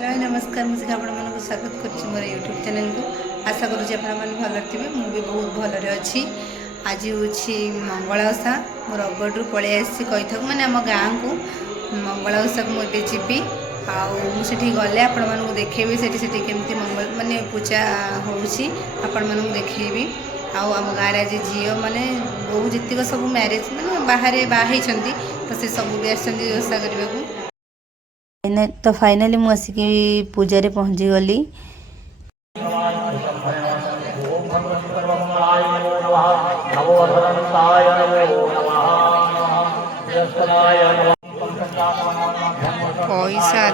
Hello नमस्कार मुझे आपण मानक स्वागत कर मोर यूट्यूब चैनल को आशा करुँच आपण भल थे मुझे बहुत भलरे अच्छी आज हूँ मंगला ओषा मो रगड़ू पलि आसी कही मैंने आम गाँ को मंगला ओषा को मुझे जीवी आठी गले आपण मानक देखेबी से केमती मंगल माने पूजा होपण मानक देखेबी आम गाँव आज झील मैंने बहुत जीतक सब मैरेज मैंने बाहर बाहर तो से सब भी आसा करने को तो फाइनाली मु आसिक पूजा पहुँची गली। पैसा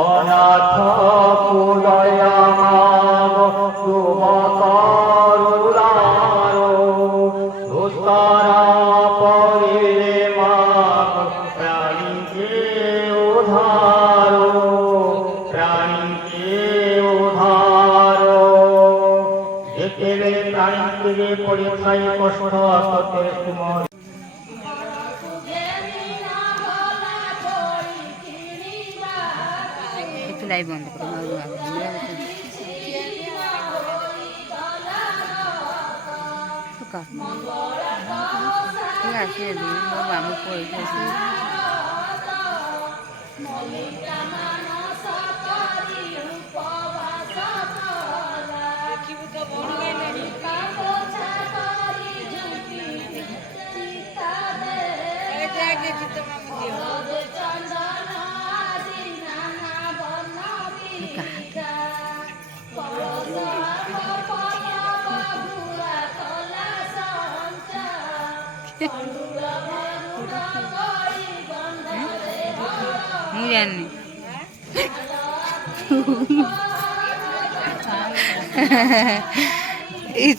अनाथ लाइव बंद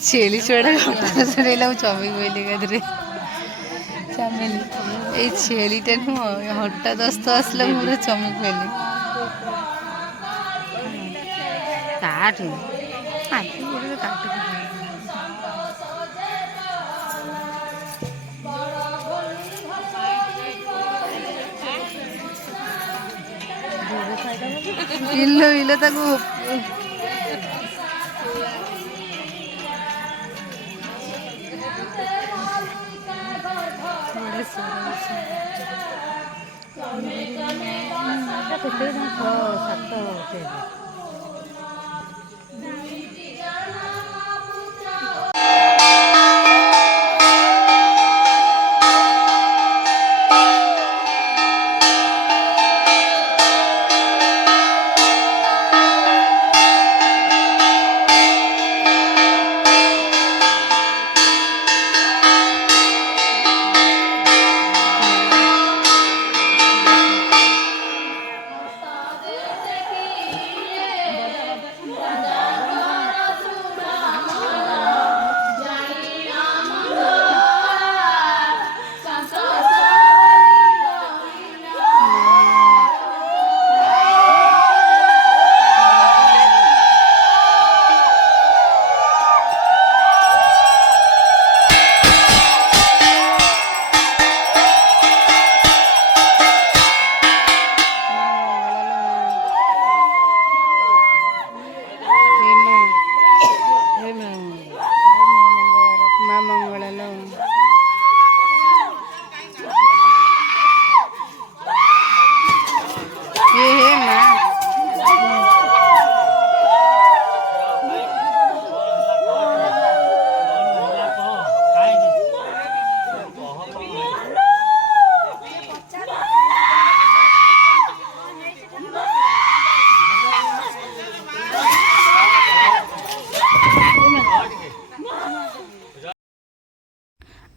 छेली छोड़ा घटा चमिक बोली कदरे चमेली ये छेलीटा नुह हठात दस्त आसला पूरा चमिक बोली काट काट इल्लो इल्लो ताको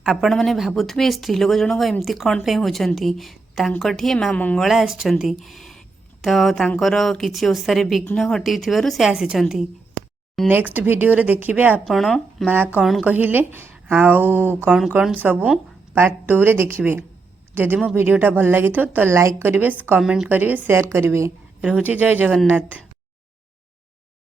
आपण मैंने भावुवे स्त्रीलोक जनक एमती कौन पे होती माँ मंगला आसचंती। तो ତ ତାଙ୍କର କିଛି ଓଷାରେ ବିଘ୍ନ ଘଟିଥିବାରୁ ସେ ଆସିଛନ୍ତି। ନେକ୍ସଟ ଭିଡ଼ିଓରେ ଦେଖିବେ ଆପଣ ମା କ'ଣ କହିଲେ ଆଉ କ'ଣ ସବୁ ପାର୍ଟ 2ରେ ଦେଖିବେ। ଯଦି ମୋ ଭିଡ଼ିଓଟା ଭଲ ଲାଗିଥିବ ତ ଲାଇକ୍ କରିବେ, କମେଣ୍ଟ କରିବେ, ସେୟାର କରିବେ। ରହୁଛି ଜୟ ଜଗନ୍ନାଥ।